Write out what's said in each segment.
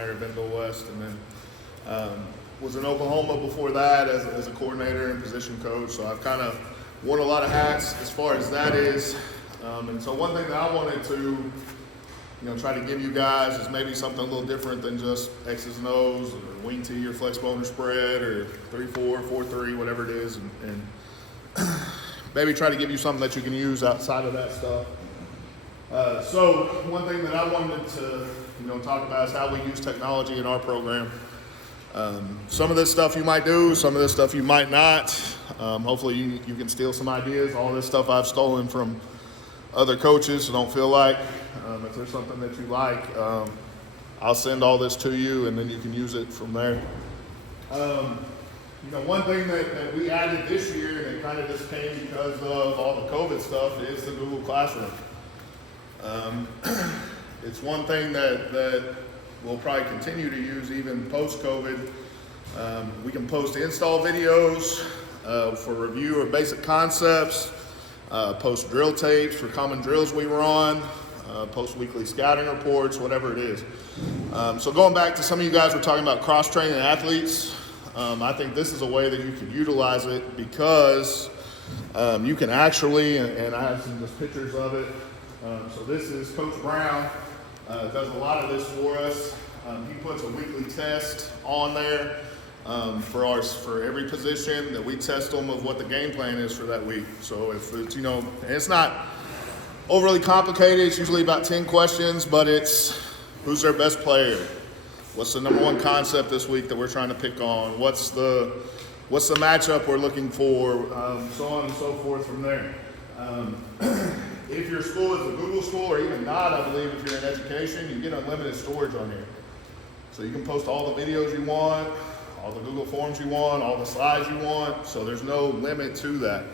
coordinator at Bentonville West, and then was in Oklahoma before that as a coordinator and position coach. So I've kind of worn a lot of hats as far as that is. And so one thing that I wanted to try to give you guys is maybe something a little different than just X's and O's or wing T or flex bone or spread or 3-4, 4-3, whatever it is, and maybe try to give you something that you can use outside of that stuff. So one thing that I wanted to talk about is how we use technology in our program. Some of this stuff you might do, some of this stuff you might not. Hopefully you can steal some ideas. All this stuff I've stolen from other coaches, so don't feel like if there's something that you like, I'll send all this to you and then you can use it from there. One thing that we added this year, and it kind of just came because of all the COVID stuff, is the Google Classroom. It's one thing that we'll probably continue to use even post-COVID. We can post install videos for review of basic concepts, post drill tapes for common drills we run, post weekly scouting reports, whatever it is. So going back to some of you guys were talking about cross-training athletes, I think this is a way that you can utilize it because you can actually, and I have some just pictures of it. So this is Coach Brown, does a lot of this for us. He puts a weekly test on there for every position that we test them of what the game plan is for that week. So if it's, and it's not overly complicated, it's usually about 10 questions, but it's who's their best player? What's the number one concept this week that we're trying to pick on? What's the matchup we're looking for? So on and so forth from there. If your school is a Google school, or even not, I believe if you're in education, you get unlimited storage on here. So you can post all the videos you want, all the Google Forms you want, all the slides you want, so there's no limit to that.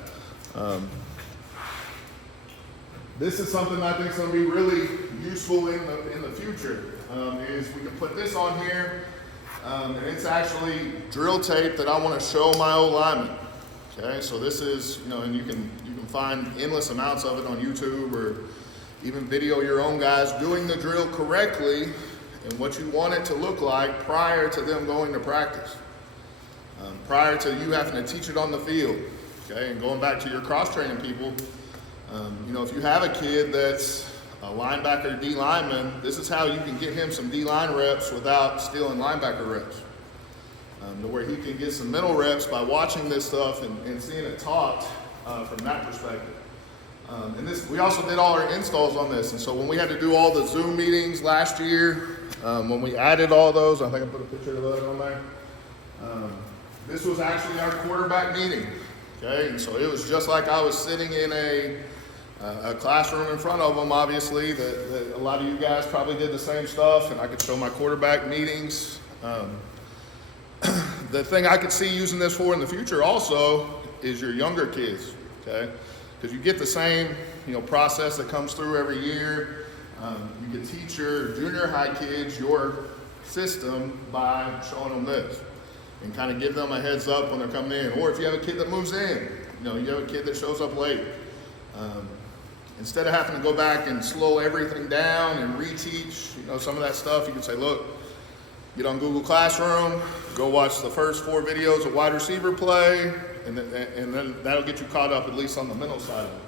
This is something I think is going to be really useful in the future, is we can put this on here, and it's actually drill tape that I want to show my O-linemen. Okay, so this is, and you can find endless amounts of it on YouTube, or even video your own guys doing the drill correctly and what you want it to look like prior to them going to practice, prior to you having to teach it on the field. Okay, and going back to your cross-training people, if you have a kid that's a linebacker D lineman, this is how you can get him some D-line reps without stealing linebacker reps. To where he can get some mental reps by watching this stuff and seeing it taught from that perspective. And we also did all our installs on this. And so when we had to do all the Zoom meetings last year, when we added all those, I think I put a picture of that on there. This was actually our quarterback meeting. Okay, and so it was just like I was sitting in a classroom in front of them, obviously, that a lot of you guys probably did the same stuff, and I could show my quarterback meetings. The thing I could see using this for in the future also is your younger kids, okay? Because you get the same, process that comes through every year. You can teach your junior high kids your system by showing them this and kind of give them a heads up when they're coming in. Or if you have a kid that moves in, you have a kid that shows up late. Instead of having to go back and slow everything down and reteach, some of that stuff, you can say, look, get on Google Classroom, go watch the first 4 videos of wide receiver play, and then that'll get you caught up at least on the mental side of it.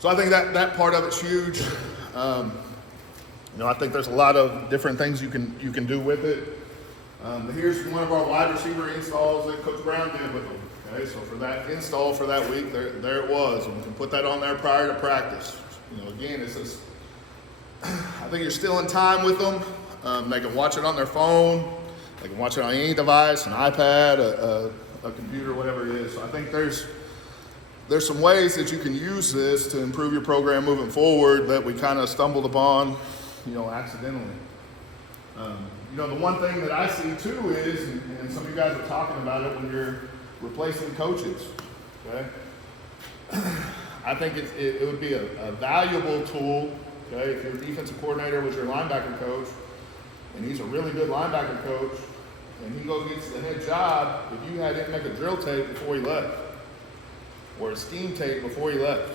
So I think that part of it's huge. I think there's a lot of different things you can do with it. Here's one of our wide receiver installs that Coach Brown did with them. Okay, so for that install for that week, there it was, and we can put that on there prior to practice. Again, it's just, I think you're still in time with them. They can watch it on their phone. They can watch it on any device, an iPad, a computer, whatever it is. So I think there's some ways that you can use this to improve your program moving forward that we kind of stumbled upon, accidentally. The one thing that I see too is, and some of you guys are talking about it when you're replacing coaches, okay? I think it would be a valuable tool, okay? If your defensive coordinator was your linebacker coach, and he's a really good linebacker coach, and he goes gets the head job, if you had him make a drill tape before he left, or a scheme tape before he left.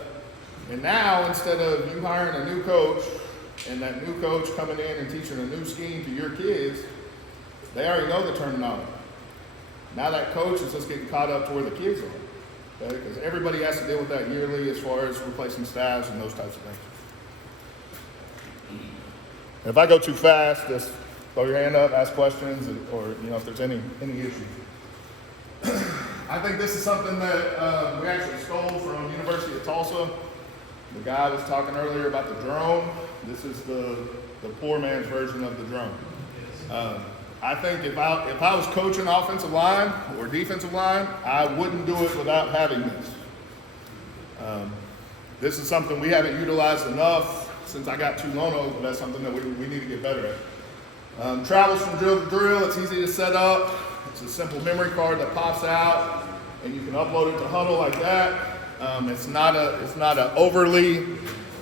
And now, instead of you hiring a new coach and that new coach coming in and teaching a new scheme to your kids, they already know the terminology. Now that coach is just getting caught up to where the kids are, okay? Because everybody has to deal with that yearly as far as replacing staffs and those types of things. If I go too fast, just throw your hand up, ask questions, or if there's any issues. I think this is something that we actually stole from University of Tulsa. The guy was talking earlier about the drone. This is the poor man's version of the drone. I think if I was coaching offensive line or defensive line, I wouldn't do it without having this. This is something we haven't utilized enough since I got 2 lonos, but that's something that we need to get better at. Travels from drill to drill. It's easy to set up. It's a simple memory card that pops out, and you can upload it to Huddle like that. It's not a overly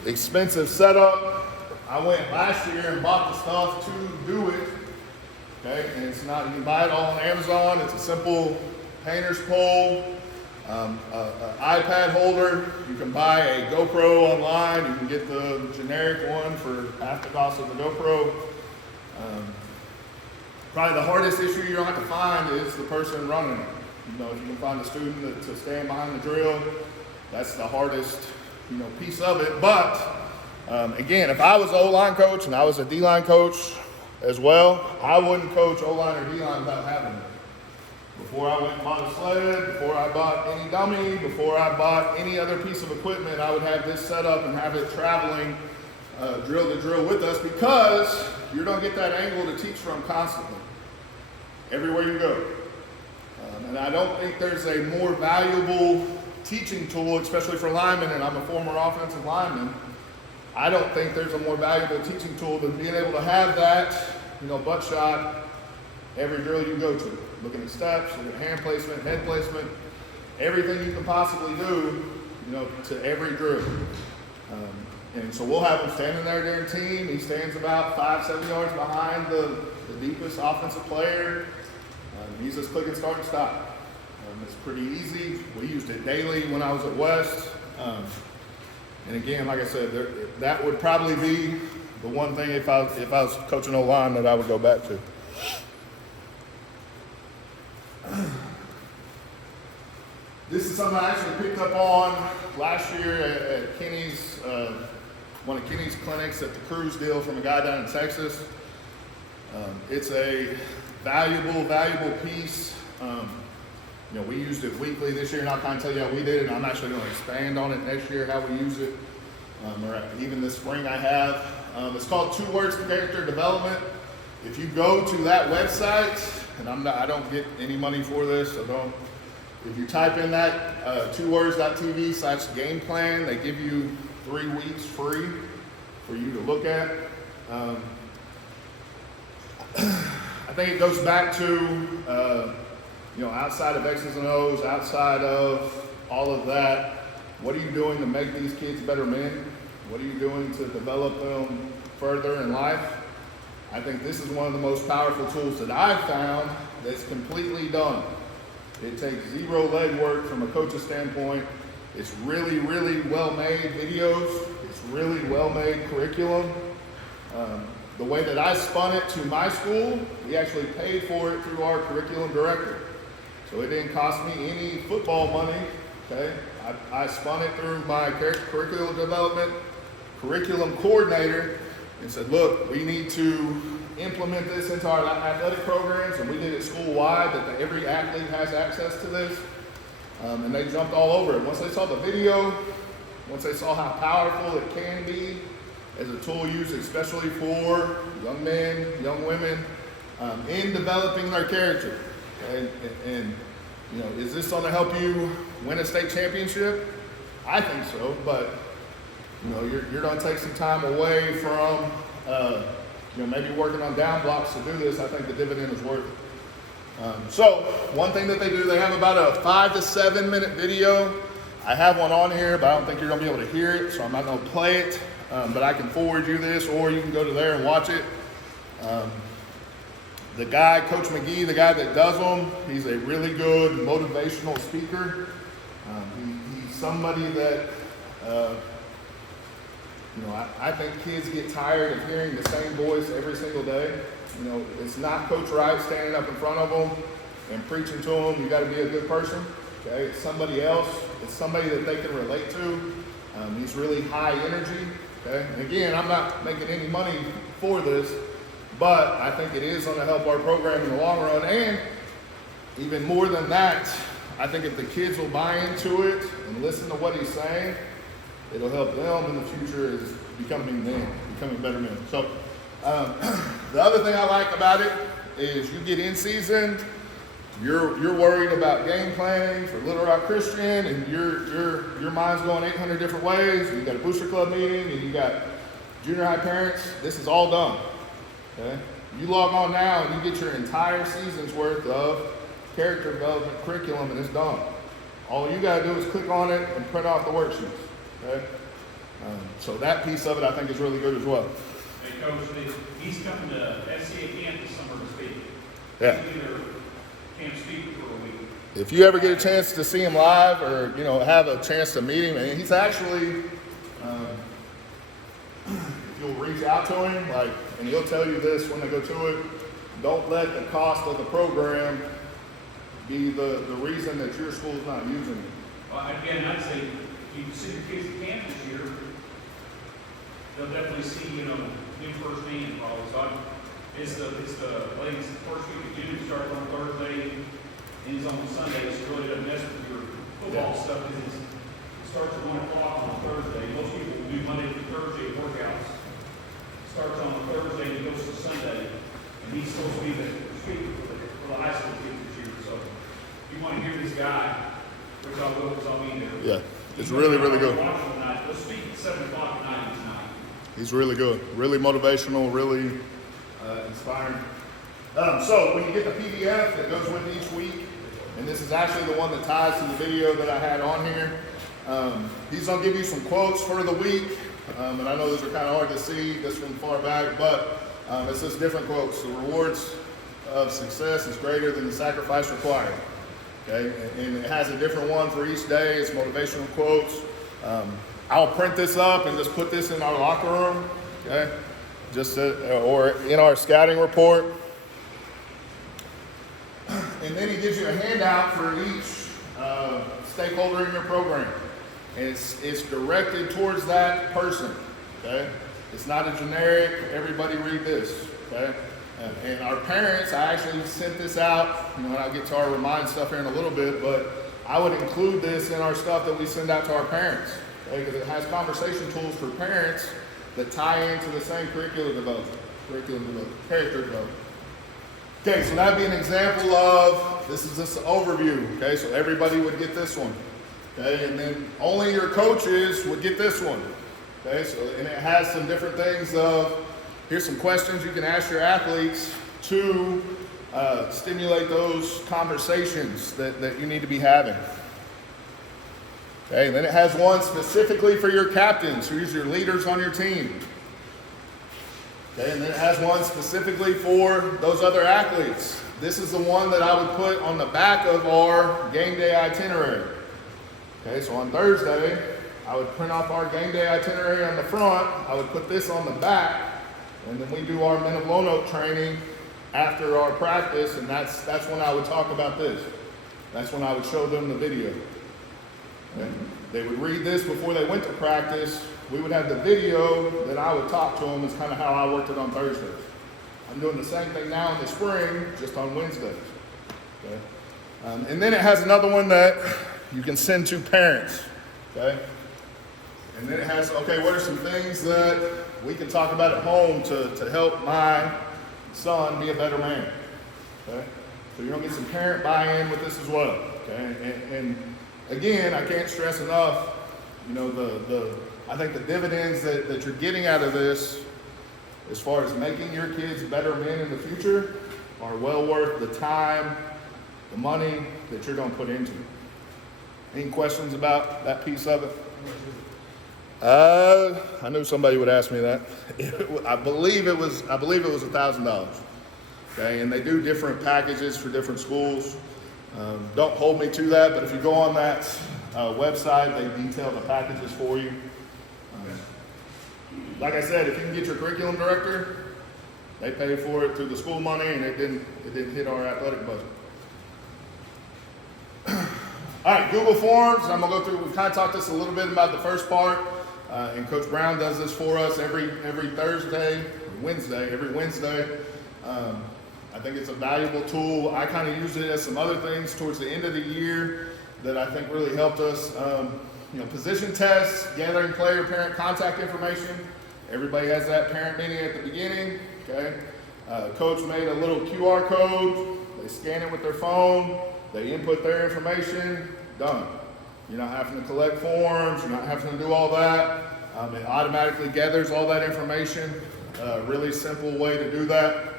expensive setup. I went last year and bought the stuff to do it. Okay, and it's not, you can buy it all on Amazon. It's a simple painter's pole, an iPad holder. You can buy a GoPro online. You can get the generic one for half the cost of the GoPro. Probably the hardest issue you're going to have to find is the person running it. If you can find a student to stand behind the drill, that's the hardest, piece of it. But again, if I was an O-line coach and I was a D-line coach as well, I wouldn't coach O-line or D-line without having it. Before I went and bought a sled, before I bought any dummy, before I bought any other piece of equipment, I would have this set up and have it traveling drill to drill with us, because you're going to get that angle to teach from constantly, everywhere you go. And I don't think there's a more valuable teaching tool, especially for linemen, and I'm a former offensive lineman. I don't think there's a more valuable teaching tool than being able to have that, butt shot every drill you go to. Looking at steps, looking at hand placement, head placement, everything you can possibly do, to every drill. And so we'll have him standing there during team. He stands about 5-7 yards behind the deepest offensive player. He's just click and start and stop. It's pretty easy. We used it daily when I was at West. And again, like I said, that would probably be the one thing if I was coaching O-line that I would go back to. This is something I actually picked up on last year at Kenny's, one of Kenny's clinics at the cruise deal from a guy down in Texas. It's a valuable piece. We used it weekly this year, and I'll kind of tell you how we did it. I'm actually going to expand on it next year, how we use it, or even this spring I have. It's called 2 Words Character Development. If you go to that website, and I don't get any money for this, so don't. If you type in that 2words.tv/game plan, they give you 3 weeks free for you to look at. I think it goes back to, outside of X's and O's, outside of all of that, what are you doing to make these kids better men? What are you doing to develop them further in life? I think this is one of the most powerful tools that I've found that's completely done. It takes 0 legwork from a coach's standpoint. It's really, really well-made videos. It's really well-made curriculum. The way that I spun it to my school, we actually paid for it through our curriculum director. So it didn't cost me any football money, okay? I spun it through my curriculum development curriculum coordinator and said, look, we need to implement this into our athletic programs, and we did it school-wide, that every athlete has access to this. And they jumped all over it. Once they saw the video, once they saw how powerful it can be as a tool used especially for young men, young women, in developing their character. And is this going to help you win a state championship? I think so, but you're going to take some time away from maybe working on down blocks to do this. I think the dividend is worth it. So one thing that they do, they have about a 5 to 7 minute video. I have one on here, but I don't think you're going to be able to hear it, so I'm not going to play it. But I can forward you this, or you can go to there and watch it. The guy, Coach McGee, the guy that does them, he's a really good motivational speaker. He's somebody that I think kids get tired of hearing the same voice every single day. It's not Coach Wright standing up in front of them and preaching to them, you got to be a good person. Okay, it's somebody else. It's somebody that they can relate to. He's really high energy. Okay, and again, I'm not making any money for this, but I think it is going to help our program in the long run. And even more than that, I think if the kids will buy into it and listen to what he's saying, it'll help them in the future as becoming better men. So the other thing I like about it is you get in season, you're worried about game planning for Little Rock Christian, and your mind's going 800 different ways. You got a booster club meeting, and you got junior high parents. This is all done. Okay, you log on now, and you get your entire season's worth of character development curriculum, and it's done. All you got to do is click on it and print off the worksheets. Okay, so that piece of it I think is really good as well. Hey, Coach, he's coming to SCA camp this summer to speak. Yeah. Can't speak for a week. If you ever get a chance to see him live, or have a chance to meet him, and he's actually, if you'll reach out to him, and he'll tell you this when they go to it. Don't let the cost of the program be the reason that your school's not using it. Well, again, I'd say if you see the kids at camp this year, they'll definitely see him firsthand probably. So it's the ladies' first week of June starts on Thursday, and it's on Sunday, so it really doesn't mess with your football stuff because it starts at 1 o'clock on Thursday. Most people do Monday through Thursday workouts. It starts on Thursday and it goes to Sunday, and he's supposed to be the speaker for the high school kids this year. So if you want to hear this guy, which I will because I'll be there. Yeah, it's really, really good. We'll speak at 7 o'clock at night tonight. He's really good, really motivational, really inspiring. So when you get the PDF that goes with each week, and this is actually the one that ties to the video that I had on here, he's going to give you some quotes for the week, and I know those are kind of hard to see this from far back, but it's just different quotes. The rewards of success is greater than the sacrifice required. Okay, and it has a different one for each day. It's motivational quotes. I'll print this up and just put this in our locker room, okay? Or in our scouting report. And then he gives you a handout for each stakeholder in your program. And it's directed towards that person, okay? It's not a generic, everybody read this, okay? And our parents, I actually sent this out, and I'll get to our remind stuff here in a little bit, but I would include this in our stuff that we send out to our parents, okay? Because it has conversation tools for parents that tie into the same curriculum development, character development. Okay, so that'd be an example of, this is just an overview, okay? So everybody would get this one, okay? And then only your coaches would get this one, okay? So, and it has some different things of, here's some questions you can ask your athletes to stimulate those conversations that you need to be having. Okay, and then it has one specifically for your captains, who's your leaders on your team. Okay, and then it has one specifically for those other athletes. This is the one that I would put on the back of our game day itinerary. Okay, so on Thursday, I would print off our game day itinerary on the front. I would put this on the back. And then we do our men of Lone Oak training after our practice, and that's when I would talk about this. That's when I would show them the video. Okay? They would read this before they went to practice. We would have the video that I would talk to them. Is kind of how I worked it on Thursdays. I'm doing the same thing now in the spring, just on Wednesdays. Okay? And then it has another one that you can send to parents. Okay? And then it has, okay, what are some things that we can talk about at home to help my son be a better man? Okay? So you're going to get some parent buy-in with this as well. Okay? And again, I can't stress enough, I think the dividends that you're getting out of this, as far as making your kids better men in the future, are well worth the time, the money that you're going to put into it. Any questions about that piece of it? I knew somebody would ask me that. I believe it was $1,000. Okay, and they do different packages for different schools. Don't hold me to that, but if you go on that website, they detail the packages for you. like I said, if you can get your curriculum director, they pay for it through the school money, and it didn't hit our athletic budget. All right, Google Forms. I'm gonna go through. We kind of talked this a little bit about the first part, and Coach Brown does this for us every Thursday, every Wednesday. I think it's a valuable tool. I kind of use it as some other things towards the end of the year that I think really helped us. Position tests, gathering player parent contact information. Everybody has that parent meeting at the beginning. Okay. Coach made a little QR code. They scan it with their phone. They input their information. Done. You're not having to collect forms. You're not having to do all that. It automatically gathers all that information. Really simple way to do that.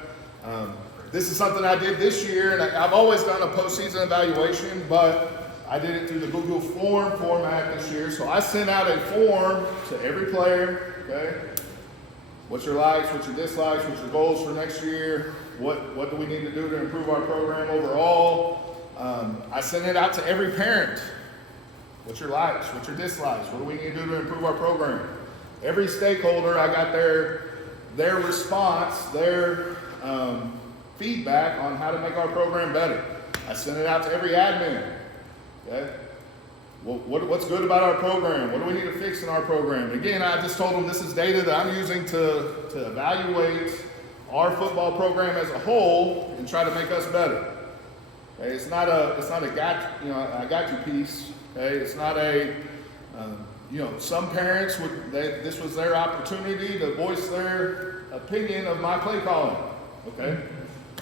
This is something I did this year, and I've always done a postseason evaluation, but I did it through the Google Form format this year. So I sent out a form to every player. Okay. What's your likes? What's your dislikes? What's your goals for next year? What do we need to do to improve our program overall? I sent it out to every parent. What's your likes? What's your dislikes? What do we need to do to improve our program? Every stakeholder, I got their response, their feedback on how to make our program better. I sent it out to every admin. Okay? What's good about our program? What do we need to fix in our program? Again, I just told them this is data that I'm using to evaluate our football program as a whole and try to make us better. Okay? It's not a got you piece. Okay? It's not a some parents this was their opportunity to voice their opinion of my play calling. Okay,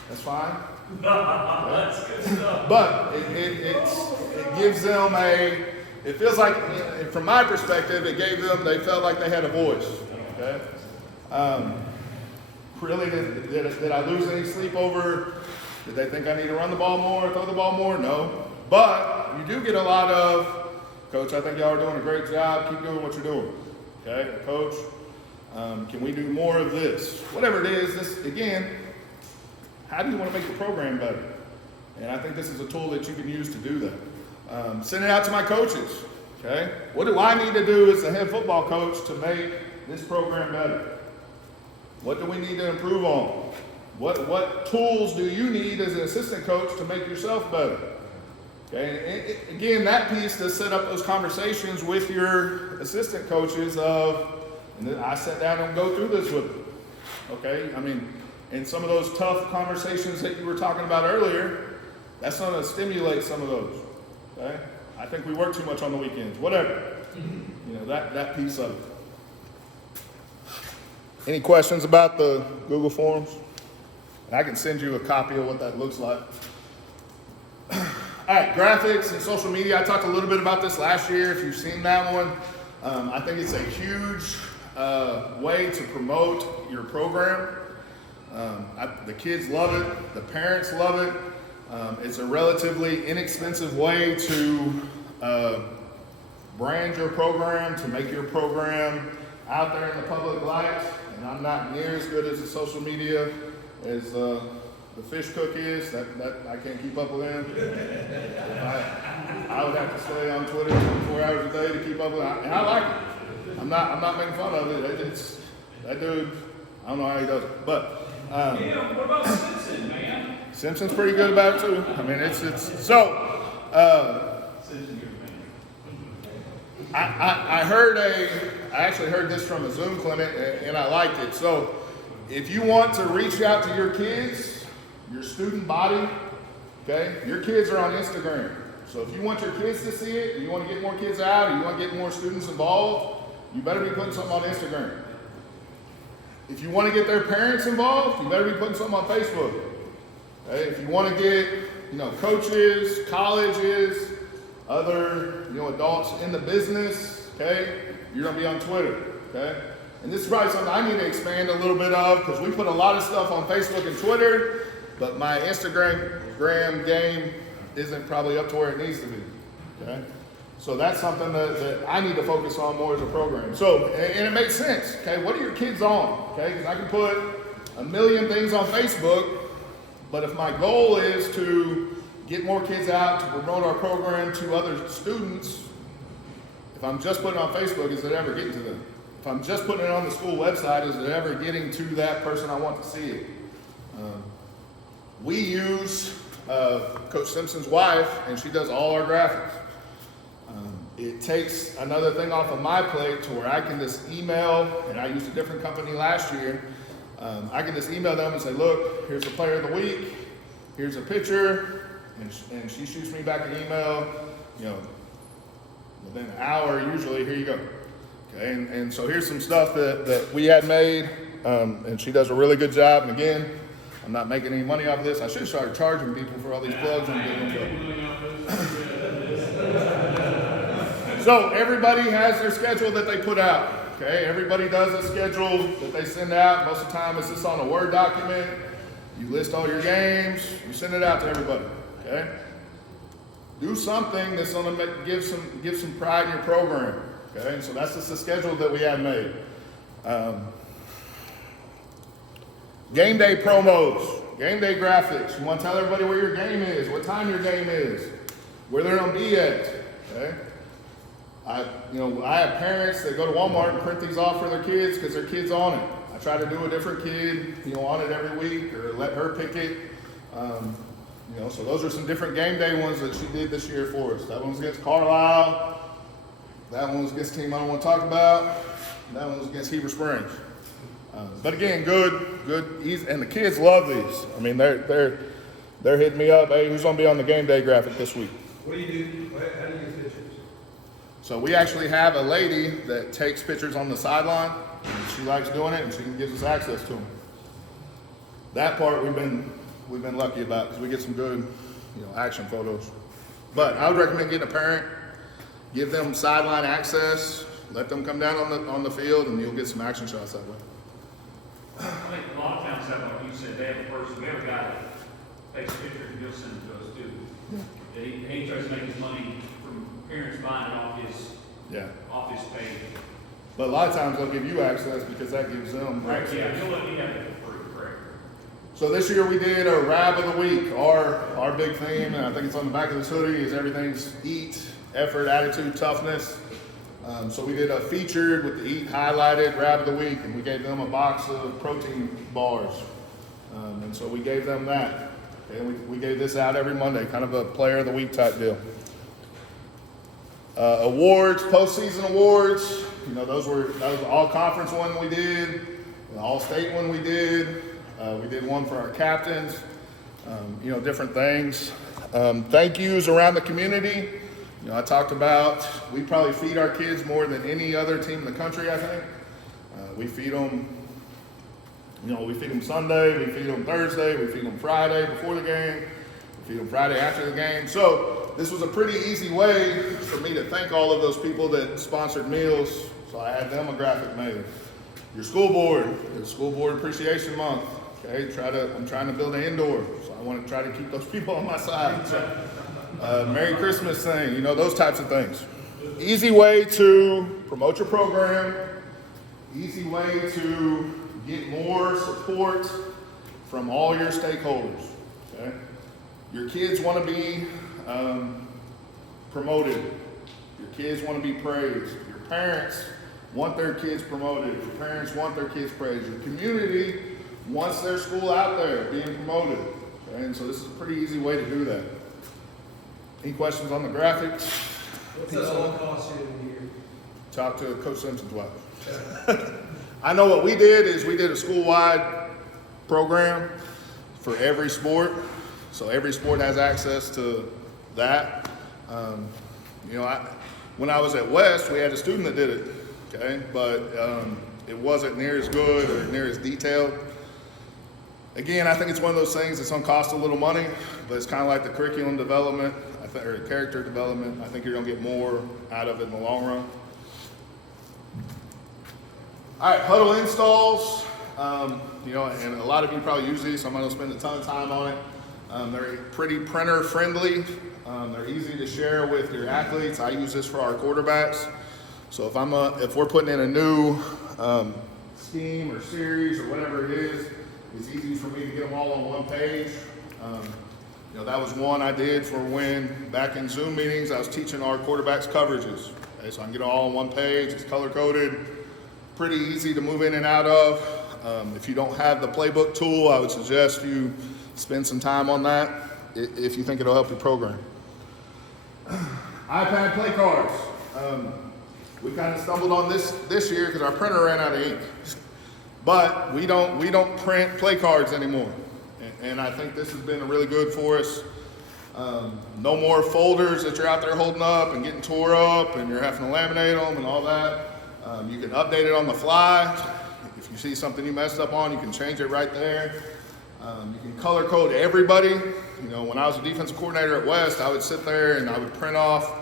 that's fine. That's good stuff. But it gives them it feels like, from my perspective, they felt like they had a voice. Okay. Really, did I lose any sleep over? Did they think I need to run the ball more, throw the ball more? No. But you do get a lot of, Coach, I think y'all are doing a great job. Keep doing what you're doing. Okay, Coach, can we do more of this? Whatever it is, this, again, how do you want to make the program better? And I think this is a tool that you can use to do that. Send it out to my coaches. Okay, what do I need to do as the head football coach to make this program better? What do we need to improve on? What tools do you need as an assistant coach to make yourself better? Okay, and again, that piece to set up those conversations with your assistant coaches and then I sat down and go through this with them. Okay, I mean, and some of those tough conversations that you were talking about earlier, that's going to stimulate some of those. Okay, I think we work too much on the weekends, whatever. That piece of it. Any questions about the Google Forms? And I can send you a copy of what that looks like. All right, graphics and social media. I talked a little bit about this last year. If you've seen that one, I think it's a huge way to promote your program. The kids love it. The parents love it. It's a relatively inexpensive way to brand your program, to make your program out there in the public light. And I'm not near as good as the social media as the fish cook is. That I can't keep up with him. I would have to stay on Twitter 24 hours a day to keep up with him. And I like it. I'm not making fun of it. It's that dude. I don't know how he does it, but what about Simpson, man? Simpson's pretty good about it too. I mean, it's so. I actually heard this from a Zoom clinic, and I liked it. So, if you want to reach out to your kids, your student body, okay, your kids are on Instagram. So if you want your kids to see it, you want to get more kids out, or you want to get more students involved, you better be putting something on Instagram. If you want to get their parents involved, you better be putting something on Facebook. Okay? If you want to get, coaches, colleges, other, adults in the business, okay, you're going to be on Twitter, okay? And this is probably something I need to expand a little bit of, because we put a lot of stuff on Facebook and Twitter, but my Instagram game isn't probably up to where it needs to be, okay? So that's something that I need to focus on more as a program. So, and it makes sense, okay? What are your kids on, okay? Because I can put a million things on Facebook, but if my goal is to get more kids out, to promote our program to other students, if I'm just putting it on Facebook, is it ever getting to them? if I'm just putting it on the school website, is it ever getting to that person I want to see it? We use Coach Simpson's wife, and she does all our graphics. It takes another thing off of my plate to where I can just email, and I used a different company last year. I can just email them and say, look, here's the player of the week, here's a picture, and she shoots me back an email, within an hour usually, here you go. Okay, and so here's some stuff that we had made, and she does a really good job. And again, I'm not making any money off of this. I should start charging people for all these plugs I'm doing. So everybody has their schedule that they put out. Okay, everybody does a schedule that they send out. Most of the time it's just on a Word document. You list all your games, you send it out to everybody. Okay, do something that's going to give some pride in your program. Okay, and so that's just the schedule that we had made. Game day promos, game day graphics. You want to tell everybody where your game is, what time your game is, where they're going to be at. Okay. I have parents that go to Walmart and print these off for their kids because their kid's on it. I try to do a different kid, on it every week, or let her pick it. So those are some different game day ones that she did this year for us. That one's against Carlisle. That one was against a team I don't want to talk about. That one was against Heber Springs. But again, good, easy, and the kids love these. I mean, they're hitting me up. Hey, who's going to be on the game day graphic this week? What do you do? How do you get pictures? So we actually have a lady that takes pictures on the sideline. And she likes doing it, and she gives us access to them. That part we've been lucky about because we get some good, action photos. But I would recommend getting a parent, give them sideline access, let them come down on the field, and you'll get some action shots that way. I think a lot of times, like you said, they have a person, we have a guy that takes pictures and he'll send it to us too. Yeah. He tries to make his money from parents buying it off his page. But a lot of times they'll give you access because that gives them access. Yeah, he'll let me have it for free, correct. So this year we did a Rab of the Week. Our big theme, and I think it's on the back of this hoodie, is everything's eat, effort, attitude, toughness. So we did a featured with the eat highlighted Rab of the Week, and we gave them a box of protein bars. And so we gave them that. And we gave this out every Monday, kind of a player of the week type deal. Awards, postseason awards. That was the all conference one we did, the all state one we did. We did one for our captains. Different things. Thank yous around the community. I talked about we probably feed our kids more than any other team in the country, I think. We feed them, we feed them Sunday, we feed them Thursday, we feed them Friday before the game, we feed them Friday after the game. So this was a pretty easy way for me to thank all of those people that sponsored meals. So I had them a graphic made. Your school board, it's School Board Appreciation Month. Okay, I'm trying to build an indoor, so I want to try to keep those people on my side. Merry Christmas thing, those types of things. Easy way to promote your program, easy way to get more support from all your stakeholders. Okay? Your kids want to be promoted. Your kids want to be praised. Your parents want their kids promoted. Your parents want their kids praised. Your community wants their school out there being promoted. Okay? And so this is a pretty easy way to do that. Any questions on the graphics? What's that all cost you in a year? Talk to Coach Simpson's wife. I know what we did is we did a school-wide program for every sport. So every sport has access to that. When I was at West, we had a student that did it, okay? But it wasn't near as good or near as detailed. Again, I think it's one of those things that's going to cost a little money, but it's kind of like the curriculum development, or character development. I think you're going to get more out of it in the long run. All right, huddle installs. And a lot of you probably use these, so I'm going to spend a ton of time on it. They're pretty printer friendly. They're easy to share with your athletes. I use this for our quarterbacks. So if we're putting in a new scheme or series or whatever it is, it's easy for me to get them all on one page. That was one I did for when back in Zoom meetings I was teaching our quarterbacks coverages. Okay, so I can get it all on one page. It's color coded. pretty easy to move in and out of. If you don't have the playbook tool, I would suggest you spend some time on that if you think it'll help your program. iPad play cards. We kind of stumbled on this year because our printer ran out of ink. But we don't print play cards anymore. And I think this has been really good for us. No more folders that you're out there holding up and getting tore up and you're having to laminate them and all that. You can update it on the fly. If you see something you messed up on, you can change it right there. You can color code everybody. You know, when I was a defensive coordinator at West, I would sit there and I would print off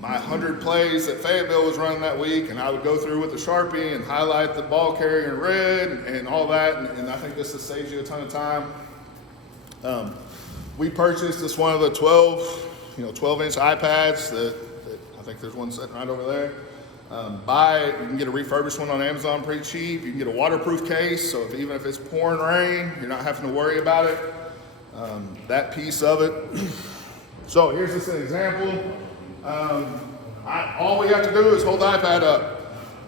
my 100 plays that Fayetteville was running that week, and I would go through with a Sharpie and highlight the ball carrier in red and all that, and I think this has saved you a ton of time. We purchased this one of the 12-inch iPads that I think there's one sitting right over there. Buy it, you can get a refurbished one on Amazon pretty cheap. You can get a waterproof case, so even if it's pouring rain, you're not having to worry about it. That piece of it. So here's just an example. All we have to do is hold the iPad up.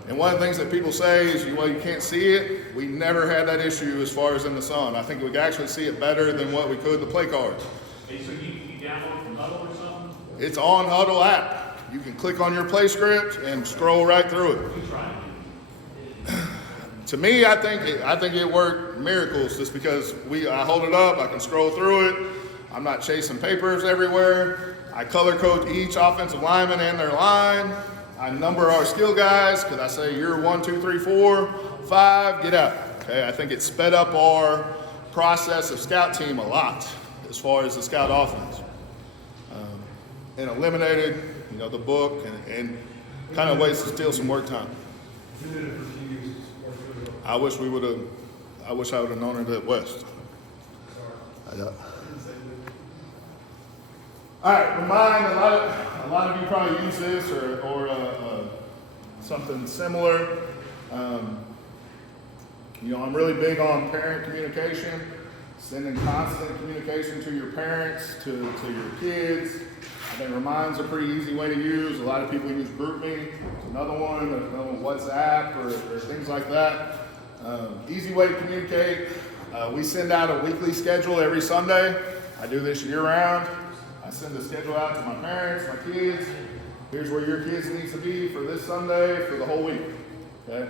And one of the things that people say is, well, you can't see it. We never had that issue as far as in the sun. I think we can actually see it better than what we could the play cards. Hey, so you download from Huddle or something? It's on Huddle app. You can click on your play script and scroll right through it. We tried it. To me, I think it worked miracles just because I hold it up, I can scroll through it. I'm not chasing papers everywhere. I color code each offensive lineman and their line. I number our skill guys because I say you're 1, 2, 3, 4, 5, get out. Okay, I think it sped up our process of scout team a lot as far as the scout offense, and eliminated, the book and kind of ways to steal some work time. I wish I would have known it at West. All right, remind a lot of you probably use this or something similar. I'm really big on parent communication, sending constant communication to your parents, to your kids. I think Remind's a pretty easy way to use. A lot of people use GroupMe. It's another one, WhatsApp or things like that. Easy way to communicate. We send out a weekly schedule every Sunday. I do this year round. I send the schedule out to my parents, my kids. Here's where your kids need to be for this Sunday for the whole week. Okay.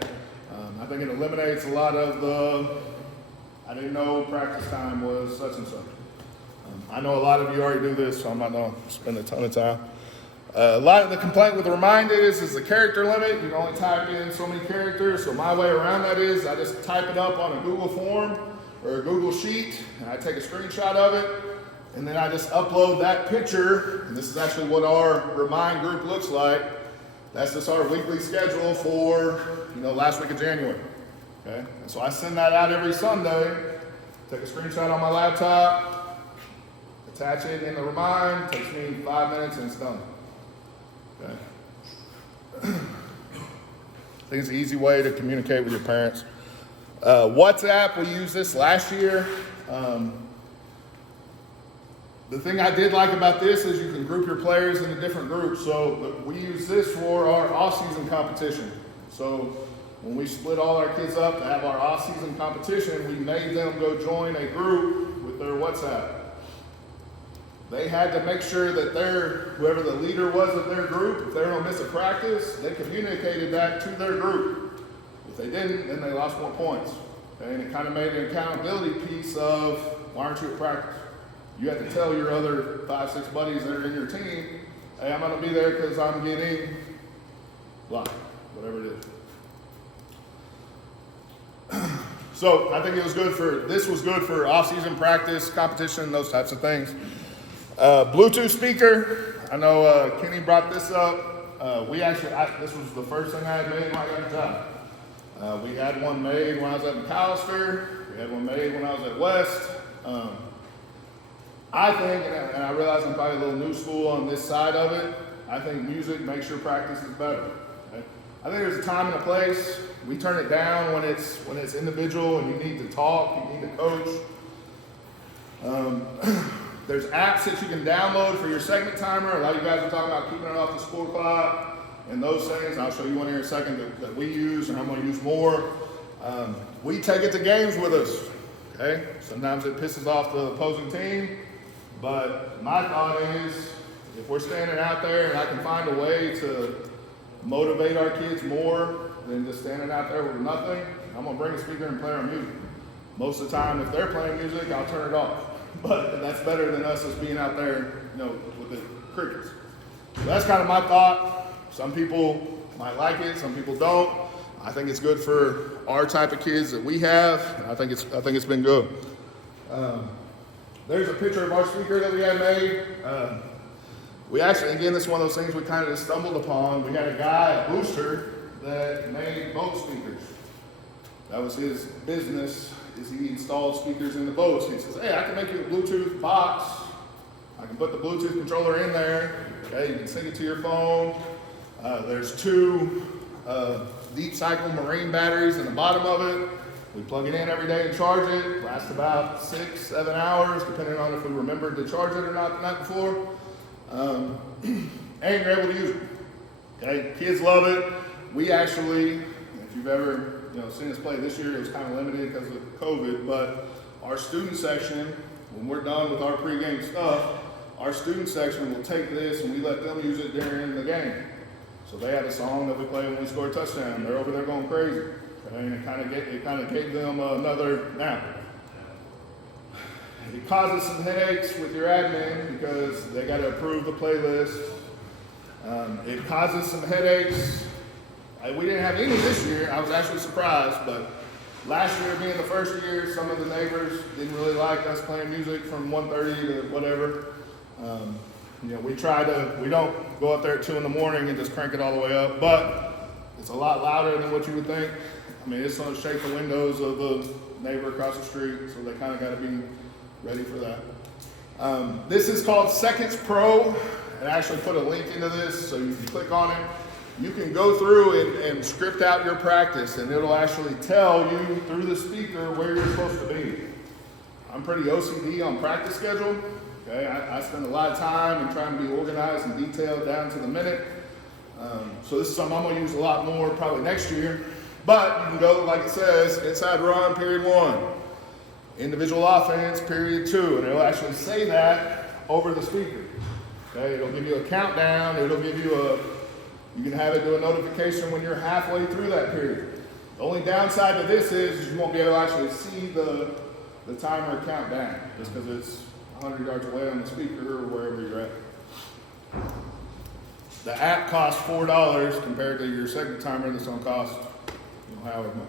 I think it eliminates a lot of I didn't know practice time was such and such. I know a lot of you already do this, so I'm not going to spend a ton of time. A lot of the complaint with the Remind is the character limit. You can only type in so many characters. So my way around that is I just type it up on a Google form or a Google sheet, and I take a screenshot of it, and then I just upload that picture. And this is actually what our Remind group looks like. That's just our weekly schedule for last week of January. Okay, and so I send that out every Sunday. Take a screenshot on my laptop, attach it in the Remind. Takes me 5 minutes and it's done. Okay. I think it's an easy way to communicate with your parents. WhatsApp, we used this last year. The thing I did like about this is you can group your players into different groups. So we use this for our off-season competition. So when we split all our kids up to have our off-season competition, we made them go join a group with their WhatsApp. They had to make sure that whoever the leader was of their group, if they were going to miss a practice, they communicated that to their group. If they didn't, then they lost more points. Okay? And it kind of made an accountability piece of, why aren't you at practice? You have to tell your other 5, 6 buddies that are in your team, hey, I'm going to be there because I'm getting blah, whatever it is. So I think this was good for off-season practice, competition, those types of things. Bluetooth speaker. I know Kenny brought this up. This was the first thing I had made when I got the job. We had one made when I was at McAllister. We had one made when I was at West. I think, and I realize I'm probably a little new school on this side of it, I think music makes your practice is better. Okay? I think there's a time and a place. We turn it down when it's individual and you need to talk, you need to coach. There's apps that you can download for your segment timer. A lot of you guys are talking about keeping it off the score clock. and those things. I'll show you one here in a second that we use, and I'm going to use more. We take it to games with us. Okay? Sometimes it pisses off the opposing team, but my thought is, if we're standing out there and I can find a way to motivate our kids more than just standing out there with nothing, I'm going to bring a speaker and play our music. Most of the time, if they're playing music, I'll turn it off. But that's better than us just being out there, with the crickets. So that's kind of my thought. Some people might like it, some people don't. I think it's good for our type of kids that we have, and I think it's been good. There's a picture of our speaker that we had made. We actually, again, this is one of those things we kind of just stumbled upon. We had a guy, a booster, that made boat speakers. That was his business, is he installed speakers in the boats. He says, hey, I can make you a Bluetooth box. I can put the Bluetooth controller in there. Okay, you can sync it to your phone. There's 2 deep cycle marine batteries in the bottom of it. We plug it in every day and charge it. Lasts about 6-7 hours, depending on if we remembered to charge it or not the night before. And you're able to use it. Okay, kids love it. We actually, if you've ever seen us play this year, it was kind of limited because of COVID, but our student section, when we're done with our pregame stuff, our student section will take this and we let them use it during the game. So they have a song that we play when we score a touchdown. They're over there going crazy. Okay? And it kind of gave them another nap. It causes some headaches with your admin because they got to approve the playlist. It causes some headaches. We didn't have any this year. I was actually surprised, but last year being the first year, some of the neighbors didn't really like us playing music from 1:30 to whatever. We don't go up there at 2 in the morning and just crank it all the way up, but it's a lot louder than what you would think. I mean, it's going to shake the windows of the neighbor across the street, so they kind of got to be ready for that. This is called Seconds Pro, and I actually put a link into this, so you can click on it. You can go through and script out your practice, and it'll actually tell you through the speaker where you're supposed to be. I'm pretty OCD on practice schedule. Okay, I spend a lot of time in trying to be organized and detailed down to the minute. So this is something I'm going to use a lot more probably next year. But you can go, like it says, inside run, period 1. Individual offense, period 2. And it'll actually say that over the speaker. Okay, it'll give you a countdown. It'll give you you can have it do a notification when you're halfway through that period. The only downside to this is you won't be able to actually see the timer count down just because it's 100 yards away on the speaker or wherever you're at. The app costs $4 compared to your second timer that's going to cost however much.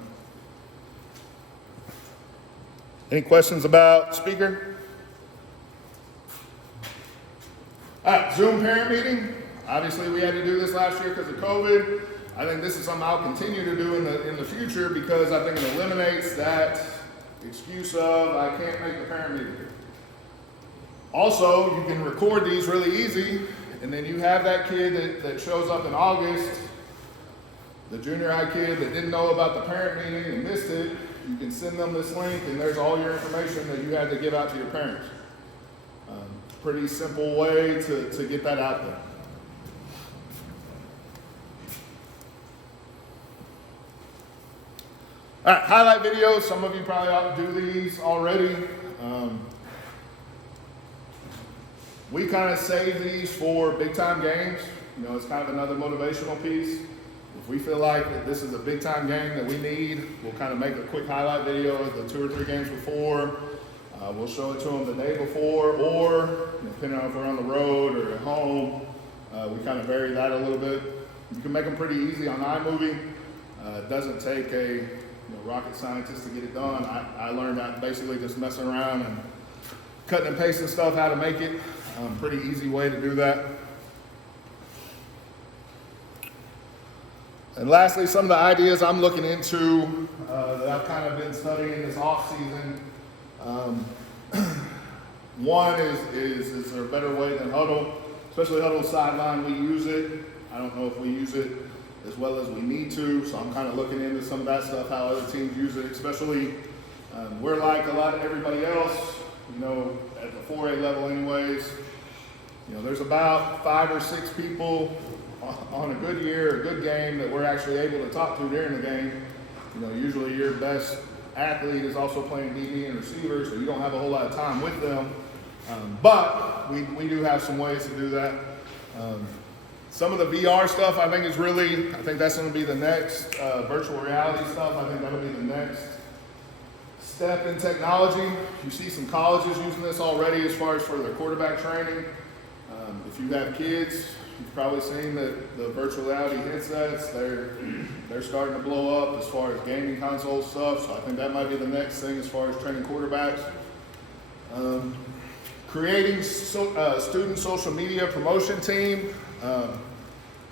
Any questions about speaker? All right, Zoom parent meeting. Obviously, we had to do this last year because of COVID. I think this is something I'll continue to do in the future because I think it eliminates that excuse of I can't make the parent meeting. Also, you can record these really easy, and then you have that kid that shows up in August, the junior high kid that didn't know about the parent meeting and missed it. You can send them this link, and there's all your information that you had to give out to your parents. Pretty simple way to get that out there. All right, highlight videos. Some of you probably ought to do these already. We kind of save these for big time games. It's kind of another motivational piece. If we feel like that this is a big time game that we need, we'll kind of make a quick highlight video of the 2 or 3 games before. We'll show it to them the day before, or depending on if we're on the road or at home, we kind of vary that a little bit. You can make them pretty easy on iMovie. It doesn't take a rocket scientist to get it done. I learned that basically just messing around and cutting and pasting stuff, how to make it. Pretty easy way to do that. And lastly, some of the ideas I'm looking into that I've kind of been studying this off season. One is there a better way than Huddle? Especially Huddle sideline, we use it. I don't know if we use it as well as we need to, so I'm kind of looking into some of that stuff, how other teams use it, especially we're like a lot of everybody else, at the 4A level anyways. There's about 5 or 6 people on a good year, a good game that we're actually able to talk to during the game. You know, usually your best athlete is also playing DB and receiver, so you don't have a whole lot of time with them. But we do have some ways to do that. Some of the VR stuff I think that's going to be the next virtual reality stuff. I think that'll be the next step in technology. You see some colleges using this already as far as for their quarterback training. If you have kids, you've probably seen that the virtual reality headsets, they're starting to blow up as far as gaming console stuff. So I think that might be the next thing as far as training quarterbacks. Creating student social media promotion team.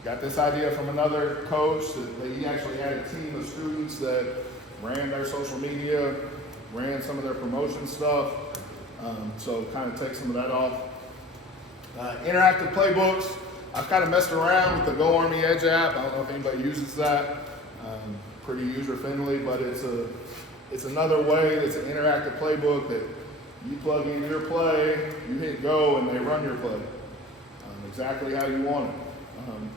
Got this idea from another coach that he actually had a team of students that ran their social media, ran some of their promotion stuff. So kind of take some of that off. Interactive playbooks. I've kind of messed around with the Go Army Edge app. I don't know if anybody uses that. Pretty user friendly, but it's another way. It's an interactive playbook that you plug in your play, you hit go, and they run your play exactly how you want it.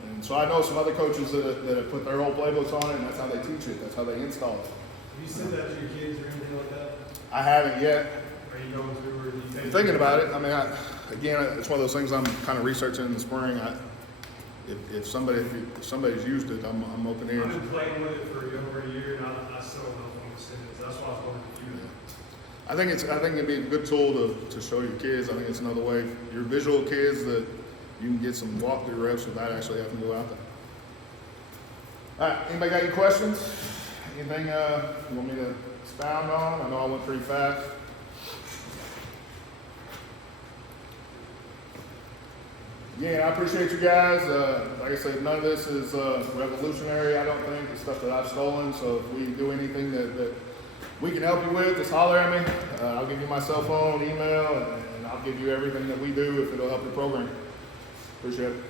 And so I know some other coaches that have put their whole playbooks on it, and that's how they teach it. That's how they install it. Have you sent that to your kids or anything like that? I haven't yet. Are you going to, or do you I'm thinking about it. I mean, again, it's one of those things I'm kind of researching in the spring. If somebody's used it, I'm open ears. I've been playing with it for over a year, and I still don't know if I'm going to send it. That's why I was going to do that. I think it'd be a good tool to show your kids. I think it's another way your visual kids that you can get some walkthrough reps without actually having to go out there. All right, anybody got any questions? Anything you want me to expound on? I know I went pretty fast. Yeah, I appreciate you guys. Like I said, none of this is revolutionary, I don't think. It's stuff that I've stolen, so if we do anything that we can help you with, just holler at me. I'll give you my cell phone, email, and I'll give you everything that we do if it'll help your program. Appreciate it.